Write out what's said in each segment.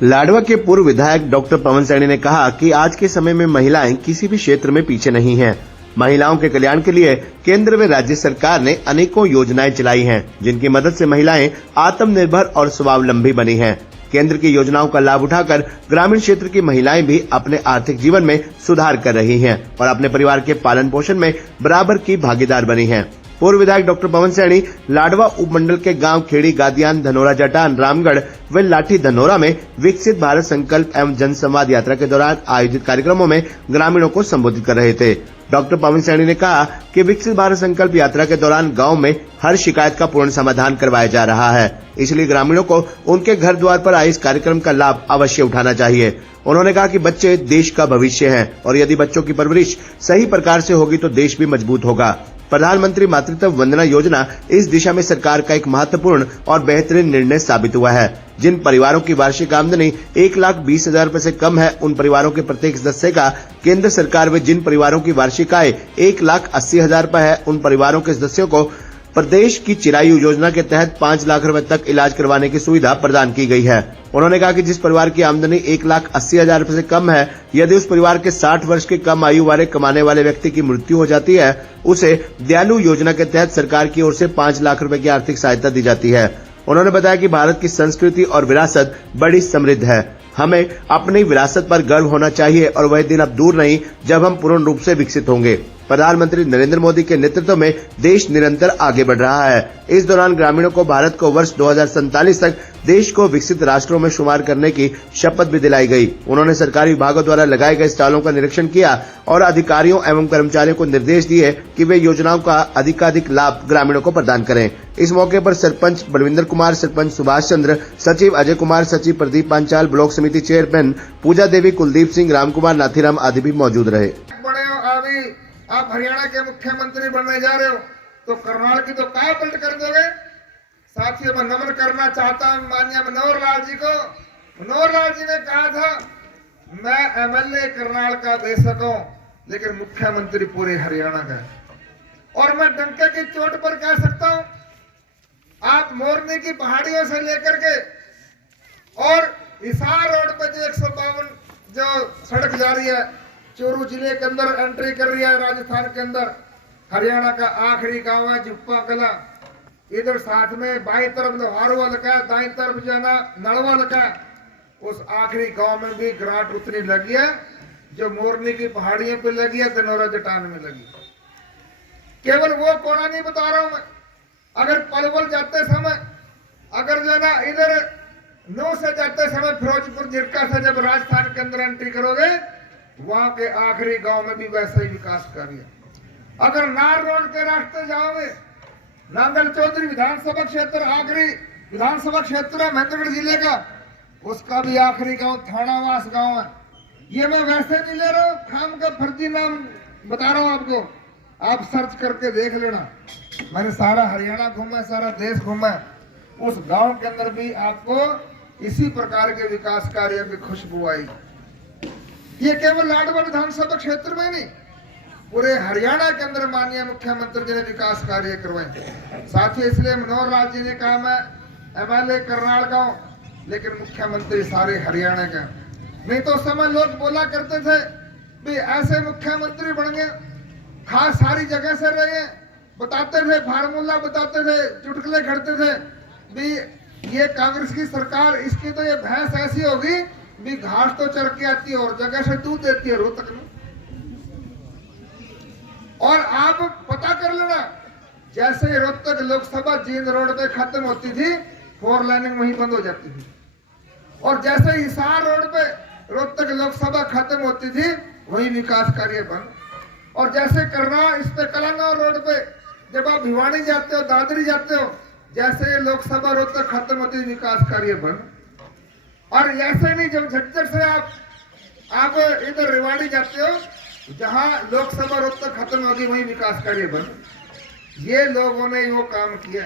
लाडवा के पूर्व विधायक डॉक्टर पवन सैनी ने कहा कि आज के समय में महिलाएं किसी भी क्षेत्र में पीछे नहीं हैं। महिलाओं के कल्याण के लिए केंद्र व राज्य सरकार ने अनेकों योजनाएं चलाई हैं, जिनकी मदद से महिलाएं आत्मनिर्भर और स्वावलंबी बनी हैं। केंद्र की योजनाओं का लाभ उठाकर ग्रामीण क्षेत्र की महिलाएं भी अपने आर्थिक जीवन में सुधार कर रही हैं और अपने परिवार के पालन पोषण में बराबर की भागीदार बनी हैं। पूर्व विधायक डॉक्टर पवन सैनी लाडवा उपमंडल के गांव खेड़ी गादियान, धनोरा जटान, रामगढ़ व लाठी धनोरा में विकसित भारत संकल्प एवं जन संवाद यात्रा के दौरान आयोजित कार्यक्रमों में ग्रामीणों को संबोधित कर रहे थे। डॉक्टर पवन सैनी ने कहा कि विकसित भारत संकल्प यात्रा के दौरान गांव में हर शिकायत का पूर्ण समाधान करवाया जा रहा है, इसलिए ग्रामीणों को उनके घर द्वार पर आए इस कार्यक्रम का लाभ अवश्य उठाना चाहिए। उन्होंने कहा कि बच्चे देश का भविष्य हैं और यदि बच्चों की परवरिश सही प्रकार से होगी तो देश भी मजबूत होगा। प्रधानमंत्री मातृत्व वंदना योजना इस दिशा में सरकार का एक महत्वपूर्ण और बेहतरीन निर्णय साबित हुआ है। जिन परिवारों की वार्षिक आमदनी 1,20,000 रूपए से कम है, उन परिवारों के प्रत्येक सदस्य का केंद्र सरकार व जिन परिवारों की वार्षिक आय 1,80,000 रूपए है, उन परिवारों के सदस्यों को प्रदेश की चिरायु योजना के तहत 5 लाख रुपए तक इलाज करवाने की सुविधा प्रदान की गई है। उन्होंने कहा कि जिस परिवार की आमदनी 1,80,000 रूपए से कम है, यदि उस परिवार के 60 वर्ष के कम आयु वाले कमाने वाले व्यक्ति की मृत्यु हो जाती है, उसे दयालु योजना के तहत सरकार की ओर से 5 लाख रुपए की आर्थिक सहायता दी जाती है। उन्होंने बताया कि भारत की संस्कृति और विरासत बड़ी समृद्ध है। हमें अपनी विरासत पर गर्व होना चाहिए और वह दिन अब दूर नहीं जब हम पूर्ण रूप से विकसित होंगे। प्रधानमंत्री नरेंद्र मोदी के नेतृत्व में देश निरंतर आगे बढ़ रहा है। इस दौरान ग्रामीणों को भारत को वर्ष 2047 तक देश को विकसित राष्ट्रों में शुमार करने की शपथ भी दिलाई गई। उन्होंने सरकारी विभागों द्वारा लगाए गए स्टॉलों का निरीक्षण किया और अधिकारियों एवं कर्मचारियों को निर्देश दिए कि वे योजनाओं का अधिकाधिक लाभ ग्रामीणों को प्रदान करें। इस मौके पर सरपंच बलविंदर कुमार, सरपंच सुभाष चंद्र, सचिव अजय कुमार, सचिव प्रदीप पांचाल, ब्लॉक समिति चेयरमैन पूजा देवी, कुलदीप सिंह, राम कुमार, नाथीराम आदि भी मौजूद रहे। आप हरियाणा के मुख्यमंत्री बनने जा रहे हो तो करनाल की तो काय पलट कर दोगे। साथियों, मैं नमन करना चाहता हूं माननीय मनोहर लाल जी को। मनोहर लाल जी ने कहा था मैं एमएलए करनाल का दे सकूं लेकिन मुख्यमंत्री पूरे हरियाणा का। और मैं डंके की चोट पर कह सकता हूं, आप मोरनी की पहाड़ियों से लेकर के और हिसार रोड पे जो 152 जो सड़क जा रही है, चूरू जिले के अंदर एंट्री कर रही है राजस्थान के अंदर, हरियाणा का आखिरी गांव है जुप्पा कला। इधर साथ में बाई तरफ लोहारवा लगा, दाई तरफ जो है ना नड़वा लगा, उस आखिरी गांव में भी ग्रांट उतनी लगी है जो मोरनी की पहाड़ियों पे लगी है, धनोरा जटान में लगी। केवल वो कोना नहीं बता रहा हूं मैं, अगर पलवल जाते समय, अगर जो है ना इधर नौ से जाते समय फिरोजपुर जिरका से जब राजस्थान के अंदर एंट्री करोगे, वहां के आखिरी गांव में भी वैसा ही विकास कार्य। अगर नार रोड के रास्ते जाओगे, नांगल चौधरी विधानसभा क्षेत्र आखिरी विधानसभा क्षेत्र है महेंद्रगढ़ जिले का, उसका भी आखिरी गांव थानावास गांव है। ये मैं वैसे नहीं ले रहा हूं, खाम का फर्जी नाम बता रहा हूं आपको, आप सर्च करके देख लेना। मैंने सारा हरियाणा घूमा, सारा देश घूमा, उस गांव के अंदर भी आपको इसी प्रकार के विकास कार्यों की खुशबू आई। ये केवल लाडवा विधानसभा क्षेत्र में नहीं, पूरे हरियाणा के अंदर माननीय मुख्यमंत्री जी ने विकास कार्य करवाए। साथ ही इसलिए मनोहर लाल जी ने कहा मैं एमएलए करनाल का हूं, लेकिन मुख्यमंत्री सारे हरियाणा का। नहीं तो उस समय लोग बोला करते थे भी ऐसे मुख्यमंत्री बन गए, खास सारी जगह से रहे, बताते थे, फार्मूला बताते थे, चुटकुले खड़ते थे भी ये कांग्रेस की सरकार, इसकी तो ये भैंस ऐसी होगी भी घास तो चर के आती है और जगह से दूध देती है रोहतक में। और आप पता कर लेना, जैसे रोहतक लोकसभा जींद रोड पे खत्म होती थी, 4 लाइनिंग वहीं बंद हो जाती थी। और जैसे हिसार रोड पे रोहतक लोकसभा खत्म होती थी, वहीं विकास कार्य बंद। और जैसे करना इस पे कलानौर रोड पे जब आप भिवानी जाते हो, दादरी जाते हो, जैसे लोकसभा रोहतक खत्म होती है, विकास कार्य बंद। और ऐसे नहीं, जब झज्जर से आप इधर रेवाड़ी जाते हो, जहां लोकसभा रोहतक खत्म होगी, वहीं विकास कार्य बंद। ये लोगों ने वो काम किया।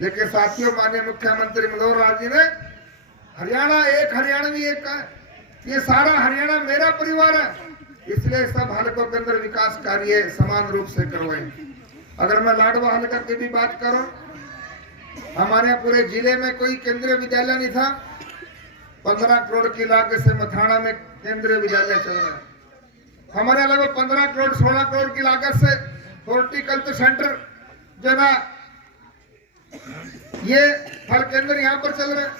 लेकिन साथियों, माननीय मुख्यमंत्री मनोहर लाल जी ने हरियाणा एक, हरियाणवी एक का, ये सारा हरियाणा मेरा परिवार है, इसलिए सब हलकों के अंदर विकास कार्य समान रूप से करवाए। अगर मैं लाडवा हलका की भी बात करूं, हमारे पूरे जिले में कोई केंद्रीय विद्यालय नहीं था, 15 करोड़ की लागत से मथाना में केंद्रीय विद्यालय चल रहा है। हमारे लगभग 15 करोड़ 16 करोड़ की लागत से हॉर्टिकल्चर सेंटर जो ना ये फल केंद्र यहाँ पर चल रहा है,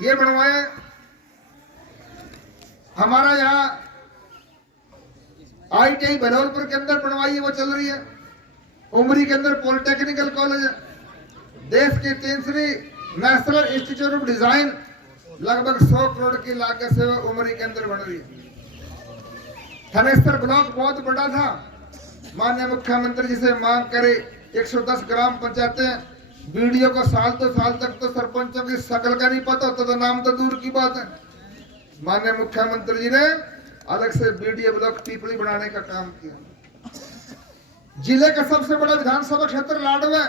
ये बनवाया है। हमारा यहाँ ITI बलौलपुर के अंदर बनवाई है, वो चल रही है। उमरी के अंदर पॉलिटेक्निकल कॉलेज है। देश की 3री नेशनल इंस्टीट्यूट ऑफ डिजाइन लगभग 100 करोड़ की लागत से वो उमरी के अंदर बन रही है। थनेसर ब्लॉक बहुत बड़ा था, माननीय मुख्यमंत्री जी से मांग करे 110 ग्राम पंचायतें, बीडीओ को साल तक तो सरपंचों की शकल का नहीं पता होता, तो नाम तो दूर की बात है। माननीय मुख्यमंत्री जी ने अलग से बीडीओ ब्लॉक पीपली बनाने का काम किया। जिले का सबसे बड़ा विधानसभा क्षेत्र लाडवा,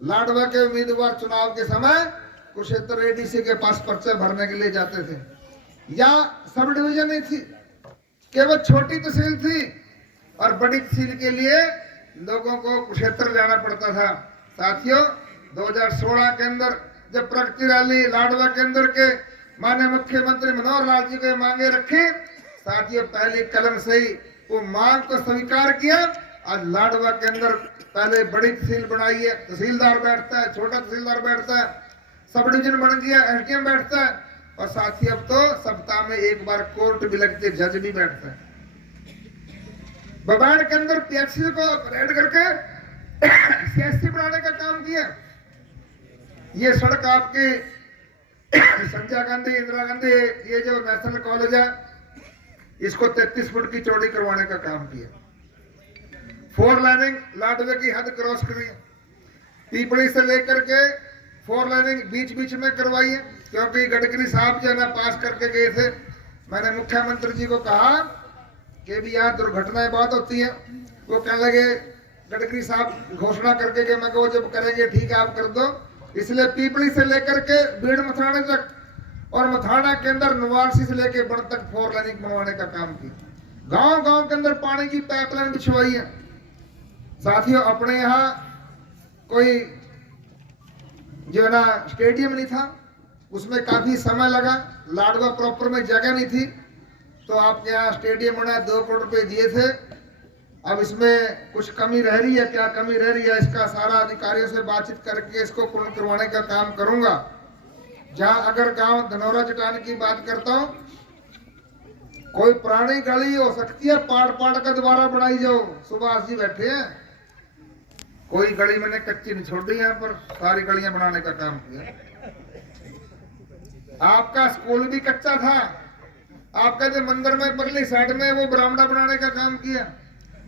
लाडवा के उम्मीदवार चुनाव के समय कुरुक्षेत्र एडीसी के पास पर्चे भरने के लिए जाते थे। या सब डिवीजन नहीं थी, केवल छोटी तहसील थी और बड़ी तहसील के लिए लोगों को कुरुक्षेत्र जाना पड़ता था। साथियों, 2016 के अंदर जब प्रगति रैली लाडवा के अंदर के माननीय मुख्यमंत्री मनोहर लाल जी को मांगे रखी, साथियों पहली कलम से ही वो मांग को स्वीकार किया। आज लाडवा के अंदर पहले बड़ी तहसील बनाई है, तहसीलदार बैठता है, छोटा तहसीलदार बैठता है, सब डिवीजन बन गया, एसडीएम बैठता है, और साथ ही अब तो सप्ताह में एक बार कोर्ट भी लगती है, जज भी बैठता है। बबाड़ के अंदर पीएचसी को रेड करके सीएससी बनाने का काम किया। ये सड़क आपकी संजय गांधी इंदिरा गांधी ये जो नेशनल कॉलेज है, इसको 33 फुट की चौड़ी करवाने का काम किया। 4 लाइनिंग लाडवे की हद क्रॉस करी, पीपड़ी से लेकर के 4 लाइनिंग बीच में करवाई है, क्योंकि गडकरी साहब जो है ना पास करके गए थे। मैंने मुख्यमंत्री जी को कहा कि भी यहाँ दुर्घटनाएं बहुत होती है। वो कहने लगे गडकरी साहब घोषणा करके कि मैं वो जब करेंगे ठीक है आप कर दो। इसलिए पीपड़ी से लेकर के बीड़ मथाना तक और मथाना के अंदर नवारसी से लेकर बड़ तक 4 लाइनिंग बनवाने का काम किया। गांव के अंदर पानी की पाइपलाइन बिछवाई है। साथियों, अपने यहाँ कोई जो है ना स्टेडियम नहीं था, उसमें काफी समय लगा। लाडवा प्रॉपर में जगह नहीं थी, तो आपके यहाँ स्टेडियम बना, 2 करोड़ रुपए दिए थे। अब इसमें कुछ कमी रह रही है, क्या कमी रह रही है इसका सारा अधिकारियों से बातचीत करके इसको पूर्ण करवाने का काम करूंगा। जहां अगर गांव धनौरा चट्टान की बात करता हूं, कोई पुरानी गली हो सकती है, पाड़ का दोबारा बनाई जाओ। सुभाष जी बैठे हैं, कोई गली मैंने कच्ची नहीं छोड़ी, यहाँ पर सारी गलियां बनाने का काम किया। आपका स्कूल भी कच्चा था, आपका जो मंदिर में पगली साइड में वो बरामदा बनाने का काम किया।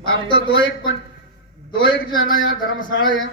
अब तो दो एक जो है ना यहाँ धर्मशाला है,